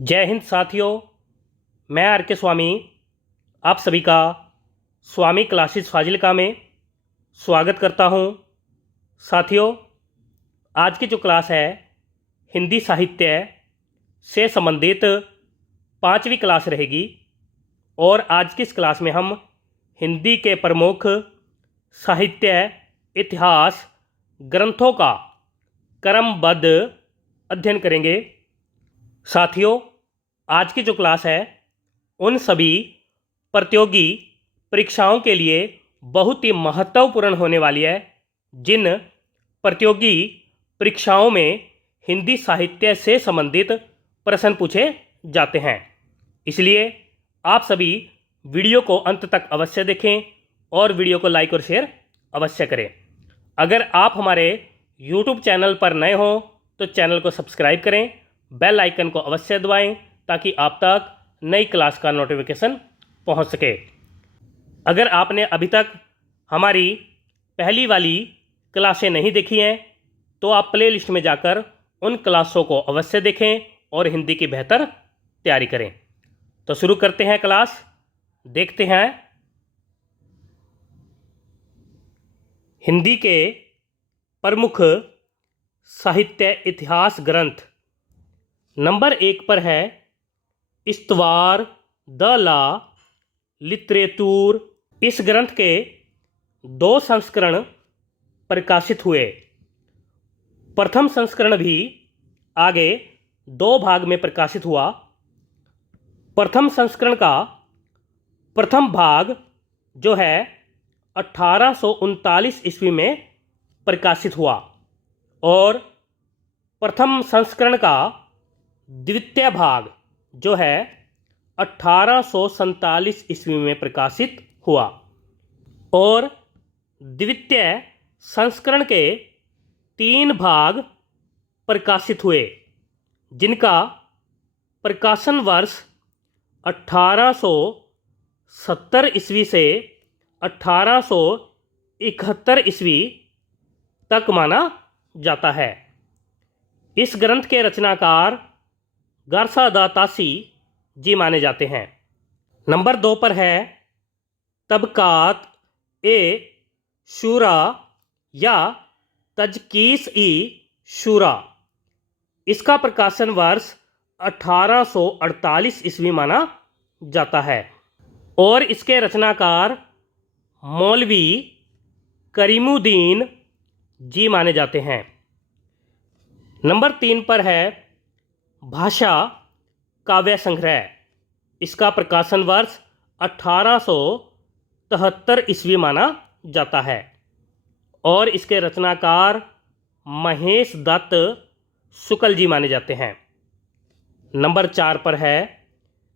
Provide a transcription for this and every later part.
जय हिंद साथियों। मैं आर के स्वामी आप सभी का स्वामी क्लासेस फाजिलका में स्वागत करता हूं। साथियों, आज की जो क्लास है हिंदी साहित्य से संबंधित 5वीं क्लास रहेगी और आज की इस क्लास में हम हिंदी के प्रमुख साहित्य इतिहास ग्रंथों का क्रमबद्ध अध्ययन करेंगे। साथियों, आज की जो क्लास है उन सभी प्रतियोगी परीक्षाओं के लिए बहुत ही महत्वपूर्ण होने वाली है जिन प्रतियोगी परीक्षाओं में हिंदी साहित्य से संबंधित प्रश्न पूछे जाते हैं। इसलिए आप सभी वीडियो को अंत तक अवश्य देखें और वीडियो को लाइक और शेयर अवश्य करें। अगर आप हमारे YouTube चैनल पर नए हों तो चैनल को सब्सक्राइब करें, बेल आइकन को अवश्य दबाएं ताकि आप तक नई क्लास का नोटिफिकेशन पहुंच सके। अगर आपने अभी तक हमारी पहली वाली क्लासें नहीं देखी हैं तो आप प्ले लिस्ट में जाकर उन क्लासों को अवश्य देखें और हिंदी की बेहतर तैयारी करें। तो शुरू करते हैं क्लास। देखते हैं हिंदी के प्रमुख साहित्य इतिहास ग्रंथ। नंबर 1 पर है इस्तवार द ला लिटरेतुर। इस ग्रंथ के 2 संस्करण प्रकाशित हुए। प्रथम संस्करण भी आगे 2 भाग में प्रकाशित हुआ। प्रथम संस्करण का प्रथम भाग जो है 1839 ईस्वी में प्रकाशित हुआ और प्रथम संस्करण का द्वितीय भाग जो है 1847 ईस्वी में प्रकाशित हुआ और द्वितीय संस्करण के 3 भाग प्रकाशित हुए जिनका प्रकाशन वर्ष 1870 ईस्वी से 1871 ईस्वी तक माना जाता है। इस ग्रंथ के रचनाकार गारसा दा तासी जी माने जाते हैं। नंबर 2 पर है तबकात ए शूरा या तजकीस ई शूरा। इसका प्रकाशन वर्ष 1848 ईस्वी माना जाता है और इसके रचनाकार मौलवी करीमुद्दीन जी माने जाते हैं। नंबर 3 पर है भाषा काव्य संग्रह। इसका प्रकाशन वर्ष 1873 ईस्वी माना जाता है और इसके रचनाकार महेश दत्त शुक्ल जी माने जाते हैं। नंबर 4 पर है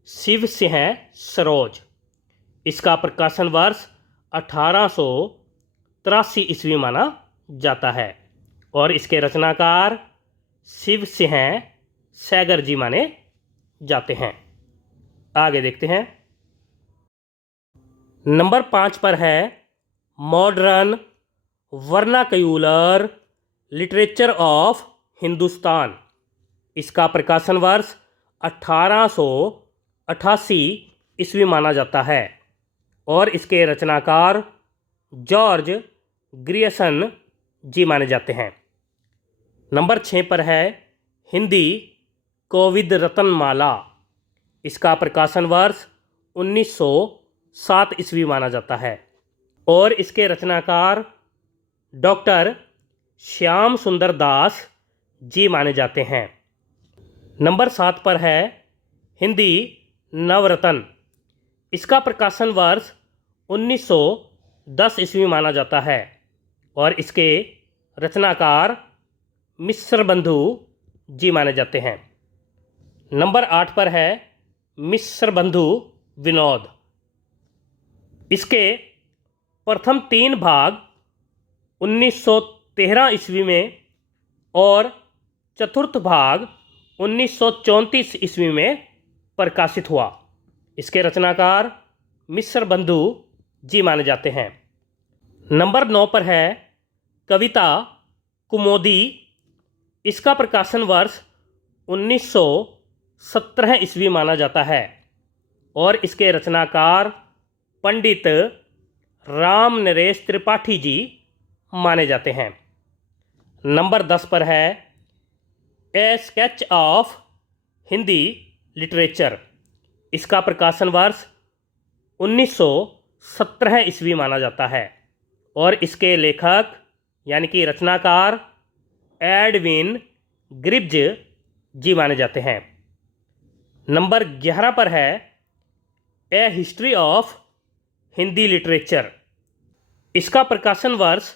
शिव सिंह सरोज। इसका प्रकाशन वर्ष 1883 ईस्वी माना जाता है और इसके रचनाकार शिव सिंह सैगर जी माने जाते हैं। आगे देखते हैं। नंबर 5 पर है modern vernacular literature of Hindustan. इसका प्रकाशन वर्ष 1888 ईस्वी माना जाता है और इसके रचनाकार जॉर्ज ग्रियर्सन जी माने जाते हैं। नंबर 6 पर है हिंदी कोविद रत्नमाला। इसका प्रकाशन वर्ष 1907 ईस्वी माना जाता है और इसके रचनाकार डॉक्टर श्याम सुंदर दास जी माने जाते हैं। नंबर 7 पर है हिंदी नवरत्न। इसका प्रकाशन वर्ष 1910 ईस्वी माना जाता है और इसके रचनाकार मिश्र बंधु जी माने जाते हैं। नंबर 8 पर है मिश्र बंधु विनोद। इसके प्रथम 3 भाग 1913 ईस्वी में और चतुर्थ भाग 1934 ईस्वी में प्रकाशित हुआ। इसके रचनाकार मिश्र बंधु जी माने जाते हैं। नंबर 9 पर है कविता कुमुदी। इसका प्रकाशन वर्ष 17 ईस्वी माना जाता है और इसके रचनाकार पंडित राम नरेश त्रिपाठी जी माने जाते हैं। नंबर 10 पर है ए स्केच ऑफ हिंदी लिटरेचर। इसका प्रकाशन वर्ष 1917 ईस्वी माना जाता है और इसके लेखक यानी कि रचनाकार एडविन ग्रिब्ज जी माने जाते हैं। नंबर 11 पर है ए हिस्ट्री ऑफ हिंदी लिटरेचर। इसका प्रकाशन वर्ष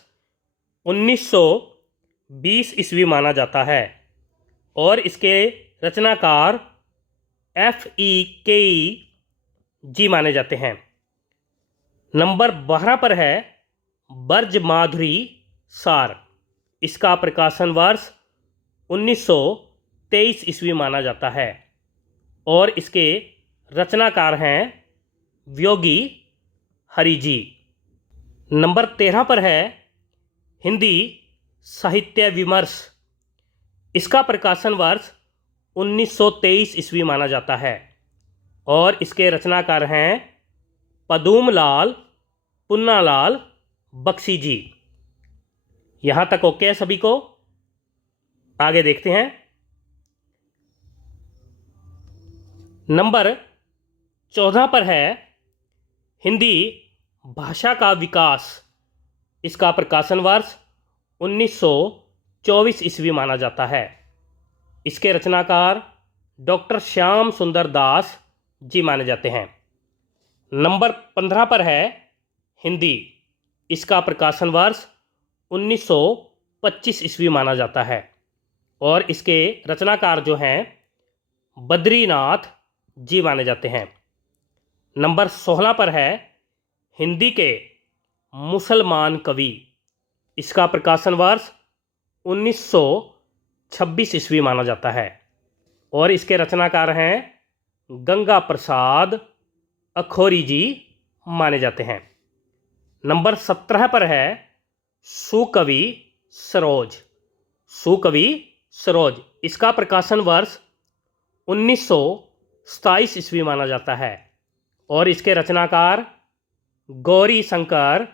1920 ईस्वी माना जाता है और इसके रचनाकार FEKE जी माने जाते हैं। नंबर 12 पर है ब्रज माधुरी सार। इसका प्रकाशन वर्ष 1923 ईस्वी माना जाता है और इसके रचनाकार हैं व्योगी हरि जी। नंबर 13 पर है हिंदी साहित्य विमर्श। इसका प्रकाशन वर्ष 1923 ईस्वी माना जाता है और इसके रचनाकार हैं पदुमलाल पुन्नालाल बख्शी जी। यहाँ तक ओके है सभी को? आगे देखते हैं। नंबर 14 पर है हिंदी भाषा का विकास। इसका प्रकाशन वर्ष 1924 ईस्वी माना जाता है। इसके रचनाकार डॉक्टर श्याम सुंदर दास जी माने जाते हैं। नंबर 15 पर है हिंदी। इसका प्रकाशन वर्ष 1925 ईस्वी माना जाता है और इसके रचनाकार जो हैं बद्रीनाथ जी माने जाते हैं। नंबर 16 पर है हिंदी के मुसलमान कवि। इसका प्रकाशन वर्ष 1926 ईस्वी माना जाता है और इसके रचनाकार हैं गंगा प्रसाद अखौरी जी माने जाते हैं। नंबर 17 पर है सुकवि सरोज। सुकवि सरोज। इसका प्रकाशन वर्ष 1927 ईस्वी माना जाता है और इसके रचनाकार गौरी शंकर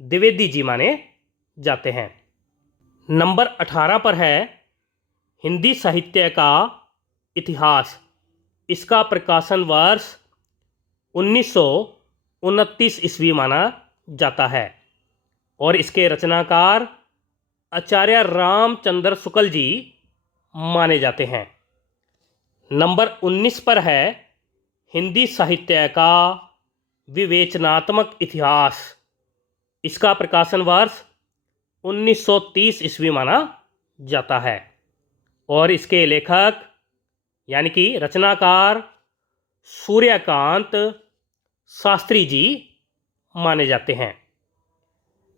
द्विवेदी जी माने जाते हैं। नंबर 18 पर है हिंदी साहित्य का इतिहास। इसका प्रकाशन वर्ष 1929 ईस्वी माना जाता है और इसके रचनाकार आचार्य रामचंद्र शुक्ल जी माने जाते हैं। नंबर 19 पर है हिंदी साहित्य का विवेचनात्मक इतिहास। इसका प्रकाशन वर्ष 1930 ईस्वी माना जाता है और इसके लेखक यानी कि रचनाकार सूर्यकांत शास्त्री जी माने जाते हैं।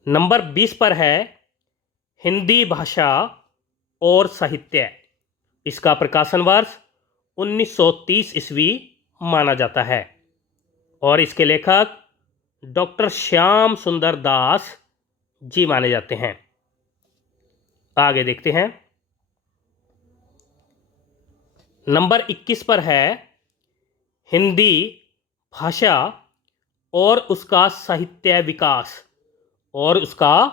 नंबर 20 पर है हिंदी भाषा और साहित्य। इसका प्रकाशन वर्ष 1930 ईस्वी माना जाता है और इसके लेखक डॉक्टर श्याम सुंदर दास जी माने जाते हैं। आगे देखते हैं। नंबर 21 पर है हिंदी भाषा और उसका साहित्य विकास। और उसका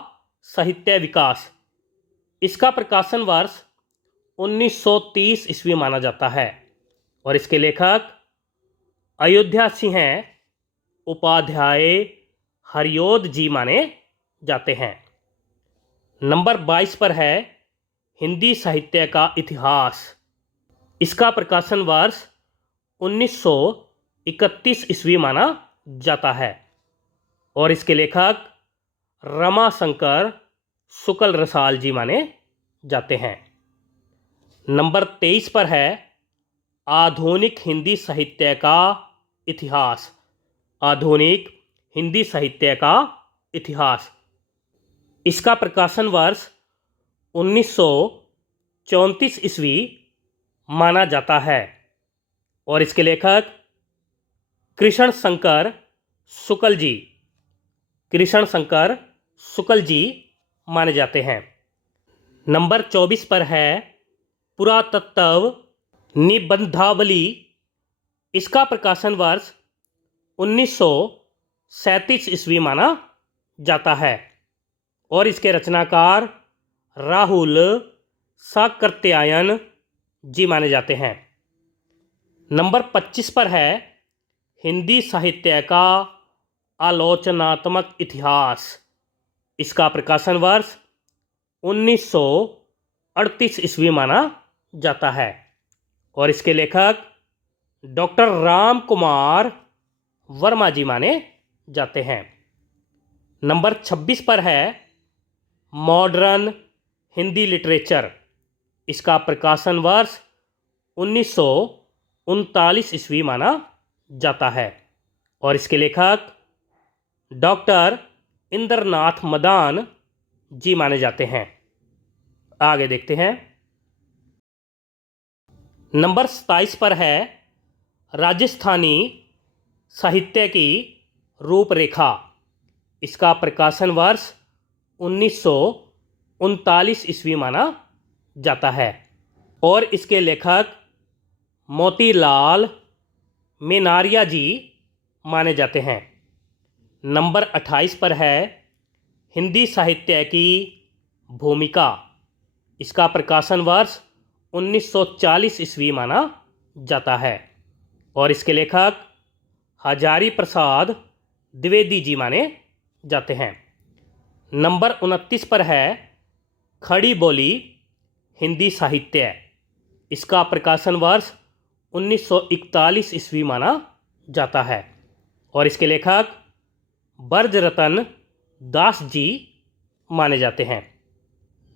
साहित्य विकास। इसका प्रकाशन वर्ष 1930 ईस्वी माना जाता है और इसके लेखक अयोध्या सिंह उपाध्याय हरिओद जी माने जाते हैं। नंबर 22 पर है हिंदी साहित्य का इतिहास। इसका प्रकाशन वर्ष 1931 ईस्वी माना जाता है और इसके लेखक रमाशंकर शुक्ल रसाल जी माने जाते हैं। नंबर 23 पर है आधुनिक हिंदी साहित्य का इतिहास। आधुनिक हिंदी साहित्य का इतिहास। इसका प्रकाशन वर्ष 1934 ईस्वी माना जाता है और इसके लेखक कृष्ण शंकर शुक्ल जी माने जाते हैं। नंबर 24 पर है पुरातत्व निबंधावली, इसका प्रकाशन वर्ष 1937 ईस्वी माना जाता है और इसके रचनाकार राहुल साकृत्यायन जी माने जाते हैं। नंबर 25 पर है हिंदी साहित्य का आलोचनात्मक इतिहास। इसका प्रकाशन वर्ष 1938 ईस्वी माना जाता है और इसके लेखक डॉक्टर राम कुमार वर्मा जी माने जाते हैं। नंबर 26 पर है मॉडर्न हिंदी लिटरेचर। इसका प्रकाशन वर्ष 1939 ईस्वी माना जाता है और इसके लेखक डॉक्टर इंद्रनाथ मदान जी माने जाते हैं। आगे देखते हैं। नंबर 27 पर है राजस्थानी साहित्य की रूपरेखा। इसका प्रकाशन वर्ष 1939 ईस्वी माना जाता है और इसके लेखक मोतीलाल मेनारिया जी माने जाते हैं। नंबर 28 पर है हिंदी साहित्य की भूमिका। इसका प्रकाशन वर्ष 1940 ईस्वी माना जाता है और इसके लेखक हजारी प्रसाद द्विवेदी जी माने जाते हैं। नंबर 29 पर है खड़ी बोली हिंदी साहित्य। इसका प्रकाशन वर्ष 1941 ईस्वी माना जाता है और इसके लेखक ब्रजरतन दास जी माने जाते हैं।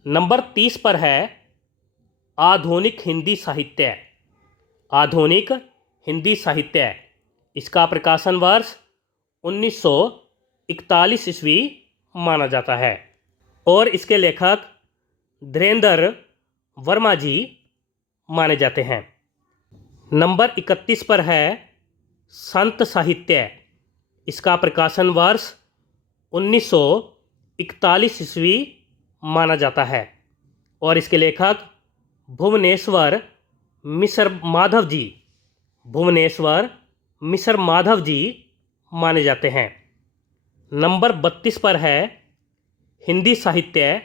नंबर 30 पर है आधुनिक हिंदी साहित्य। आधुनिक हिंदी साहित्य, इसका प्रकाशन वर्ष 1941 ईस्वी माना जाता है और इसके लेखक धीरेंद्र वर्मा जी माने जाते हैं। नंबर 31 पर है संत साहित्य। इसका प्रकाशन वर्ष 1941 ईस्वी माना जाता है और इसके लेखक भुवनेश्वर मिश्र माधव जी, भुवनेश्वर मिश्र माधव जी माने जाते हैं। नंबर 32 पर है हिंदी साहित्य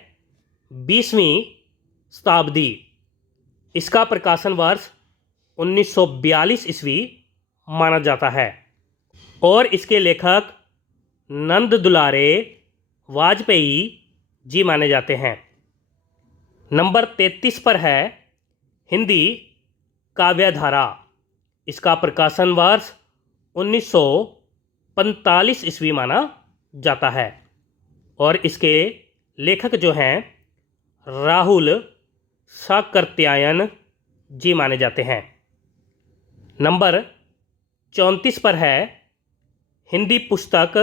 20वीं शताब्दी। इसका प्रकाशन वर्ष 1942 ईस्वी माना जाता है और इसके लेखक नंद दुलारे वाजपेयी जी माने जाते हैं। नंबर 33 पर है हिंदी काव्यधारा। इसका प्रकाशन वर्ष 1945 ईस्वी माना जाता है और इसके लेखक जो हैं राहुल साकृत्यायन जी माने जाते हैं। नंबर 34 पर है हिंदी पुस्तक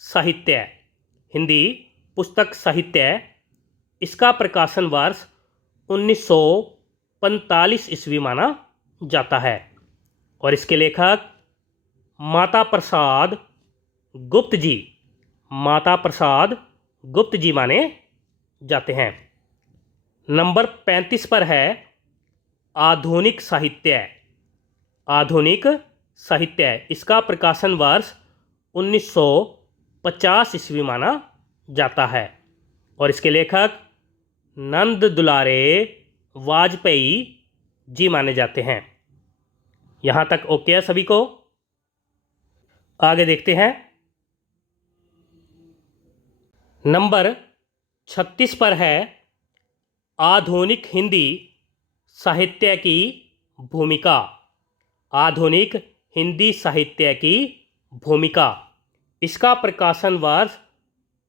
साहित्य। हिंदी पुस्तक साहित्य, इसका प्रकाशन वर्ष 1945 ईस्वी माना जाता है और इसके लेखक माता प्रसाद गुप्त जी, माता प्रसाद गुप्त जी माने जाते हैं। नंबर 35 पर है आधुनिक साहित्य। आधुनिक साहित्य, इसका प्रकाशन वर्ष 1950 ईस्वी माना जाता है और इसके लेखक नंद दुलारे वाजपेयी जी माने जाते हैं। यहाँ तक ओके है सभी को। आगे देखते हैं। नंबर 36 पर है आधुनिक हिंदी साहित्य की भूमिका। आधुनिक हिंदी साहित्य की भूमिका, इसका प्रकाशन वर्ष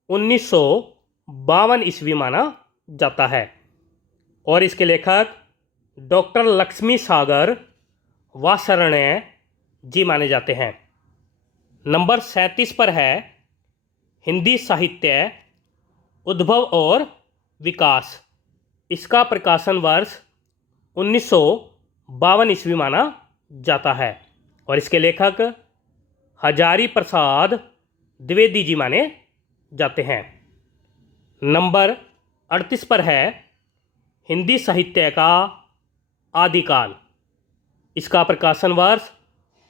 1952 ईस्वी माना जाता है और इसके लेखक डॉक्टर लक्ष्मी सागर वासरण्य जी माने जाते हैं। नंबर 37 पर है हिंदी साहित्य उद्भव और विकास। इसका प्रकाशन वर्ष 1952 ईस्वी माना जाता है और इसके लेखक हजारी प्रसाद द्विवेदी जी माने जाते हैं। नंबर 38 पर है हिंदी साहित्य का आदिकाल। इसका प्रकाशन वर्ष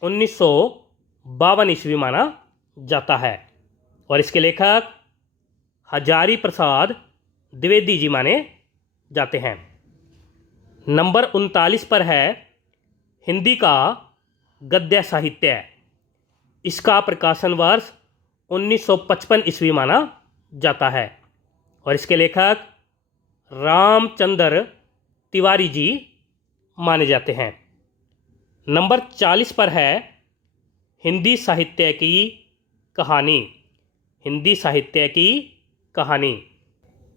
1952 ईस्वी माना जाता है और इसके लेखक हजारी प्रसाद द्विवेदी जी माने जाते हैं। नंबर 39 पर है हिंदी का गद्य साहित्य। इसका प्रकाशन वर्ष 1955 ईस्वी माना जाता है और इसके लेखक रामचंद्र तिवारी जी माने जाते हैं। नंबर 40 पर है हिंदी साहित्य की कहानी। हिंदी साहित्य की कहानी।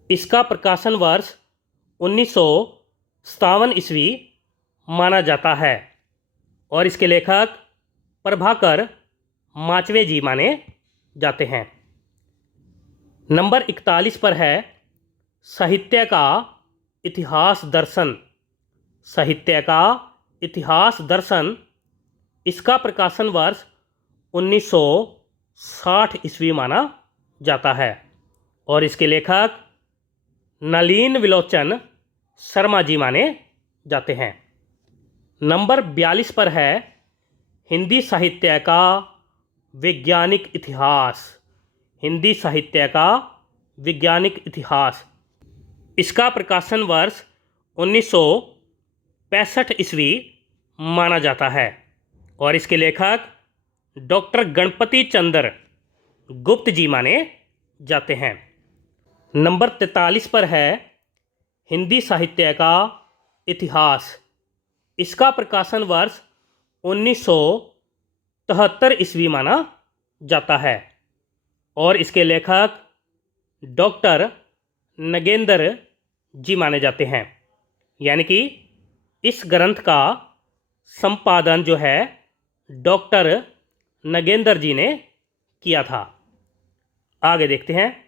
इसका प्रकाशन वर्ष 1957 ईस्वी माना जाता है और इसके लेखक प्रभाकर माचवे जी माने जाते हैं। नंबर 41 पर है साहित्य का इतिहास दर्शन। साहित्य का इतिहास दर्शन। इसका प्रकाशन वर्ष 1960 ईस्वी माना जाता है और इसके लेखक नलिन विलोचन शर्मा जी माने जाते हैं। नंबर 42 पर है हिंदी साहित्य का वैज्ञानिक इतिहास। हिंदी साहित्य का वैज्ञानिक इतिहास। इसका प्रकाशन वर्ष 1965 ईस्वी माना जाता है और इसके लेखक डॉक्टर गणपति चंद्र गुप्त जी माने जाते हैं। नंबर 43 पर है हिंदी साहित्य का इतिहास। इसका प्रकाशन वर्ष 1973 ईस्वी माना जाता है और इसके लेखक डॉक्टर नगेंद्र जी माने जाते हैं। यानी कि इस ग्रंथ का संपादन जो है डॉक्टर नगेंद्र जी ने किया था। आगे देखते हैं।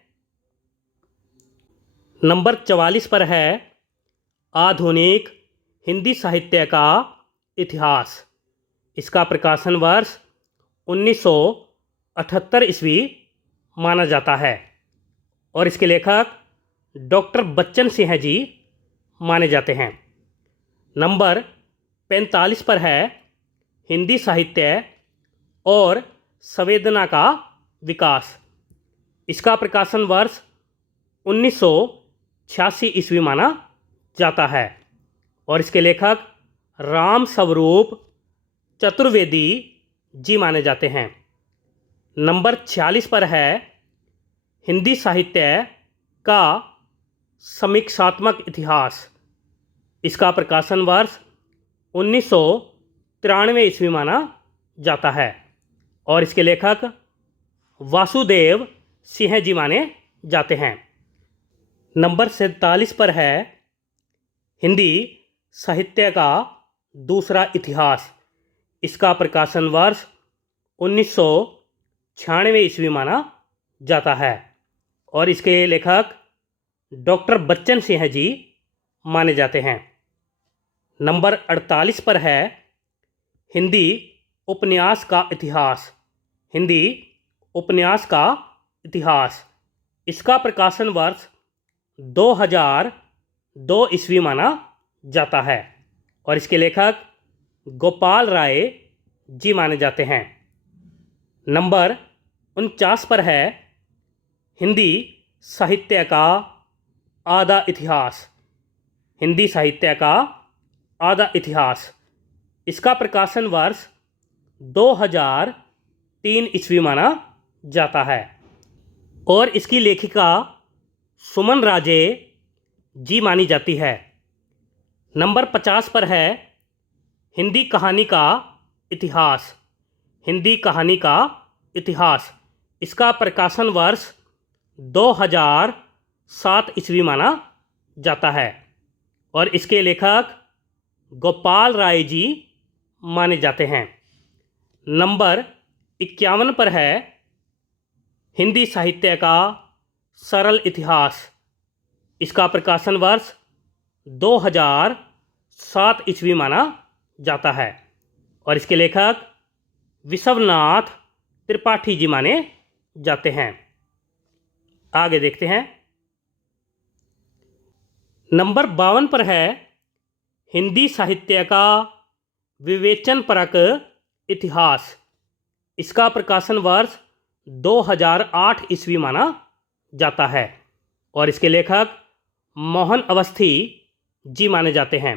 नंबर 44 पर है आधुनिक हिंदी साहित्य का इतिहास। इसका प्रकाशन वर्ष 1978 ईस्वी माना जाता है और इसके लेखक डॉक्टर बच्चन सिंह जी माने जाते हैं। नंबर 45 पर है हिंदी साहित्य और संवेदना का विकास। इसका प्रकाशन वर्ष 1986 ईस्वी माना जाता है और इसके लेखक राम स्वरूप चतुर्वेदी जी माने जाते हैं। नंबर 46 पर है हिंदी साहित्य का समीक्षात्मक इतिहास। इसका प्रकाशन वर्ष 1993 ईस्वी माना जाता है और इसके लेखक वासुदेव सिंह जी माने जाते हैं। नंबर 47 पर है हिंदी साहित्य का दूसरा इतिहास। इसका प्रकाशन वर्ष 1996 ईस्वी माना जाता है और इसके लेखक डॉक्टर बच्चन सिंह जी माने जाते हैं। नंबर 48 पर है हिंदी उपन्यास का इतिहास। हिंदी उपन्यास का इतिहास। इसका प्रकाशन वर्ष 2002 ईस्वी माना जाता है और इसके लेखक गोपाल राय जी माने जाते हैं। नंबर 49 पर है हिंदी साहित्य का आधा इतिहास। हिंदी साहित्य का आधा इतिहास। इसका प्रकाशन वर्ष 2003 ईस्वी माना जाता है और इसकी लेखिका सुमन राजे जी मानी जाती है। नंबर 50 पर है हिंदी कहानी का इतिहास। हिंदी कहानी का इतिहास। इसका प्रकाशन वर्ष 2007 ईस्वी माना जाता है और इसके लेखक गोपाल राय जी माने जाते हैं। नंबर 51 पर है हिंदी साहित्य का सरल इतिहास। इसका प्रकाशन वर्ष 2007 ईस्वी माना जाता है और इसके लेखक विश्वनाथ त्रिपाठी जी माने जाते हैं। आगे देखते हैं। नंबर 52 पर है हिंदी साहित्य का विवेचनपरक इतिहास, इसका प्रकाशन वर्ष 2008 ईस्वी माना जाता है और इसके लेखक मोहन अवस्थी जी माने जाते हैं।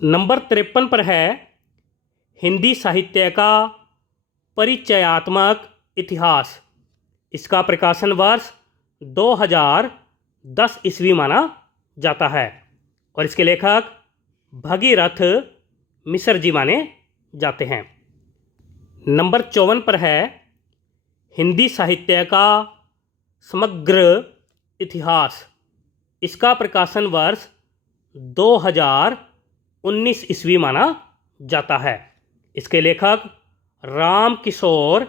नंबर 53 पर है हिंदी साहित्य का परिचयात्मक इतिहास, इसका प्रकाशन वर्ष 2010 ईस्वी माना जाता है और इसके लेखक भगीरथ मिश्र जी माने जाते हैं। नंबर 54 पर है हिंदी साहित्य का समग्र इतिहास, इसका प्रकाशन वर्ष 2019 ईस्वी माना जाता है। इसके लेखक राम किशोर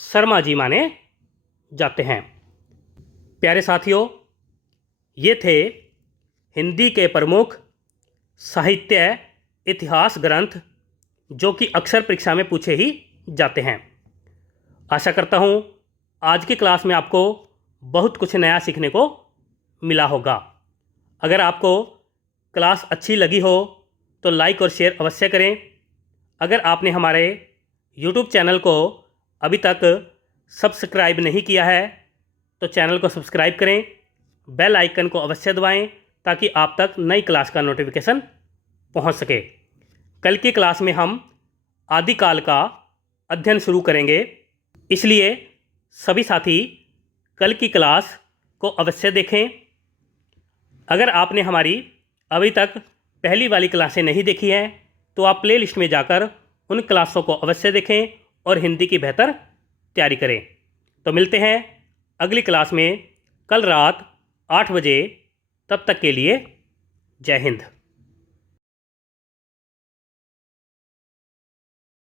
शर्मा जी माने जाते हैं। प्यारे साथियों, ये थे हिंदी के प्रमुख साहित्य इतिहास ग्रंथ जो कि अक्सर परीक्षा में पूछे ही जाते हैं। आशा करता हूँ आज की क्लास में आपको बहुत कुछ नया सीखने को मिला होगा। अगर आपको क्लास अच्छी लगी हो तो लाइक और शेयर अवश्य करें। अगर आपने हमारे YouTube चैनल को अभी तक सब्सक्राइब नहीं किया है तो चैनल को सब्सक्राइब करें, बेल आइकन को अवश्य दबाएं ताकि आप तक नई क्लास का नोटिफिकेशन पहुंच सके। कल की क्लास में हम आदिकाल का अध्ययन शुरू करेंगे, इसलिए सभी साथी कल की क्लास को अवश्य देखें। अगर आपने हमारी अभी तक पहली वाली क्लासें नहीं देखी हैं तो आप प्लेलिस्ट में जाकर उन क्लासों को अवश्य देखें और हिंदी की बेहतर तैयारी करें। तो मिलते हैं अगली क्लास में कल रात 8 बजे। तब तक के लिए जय हिंद।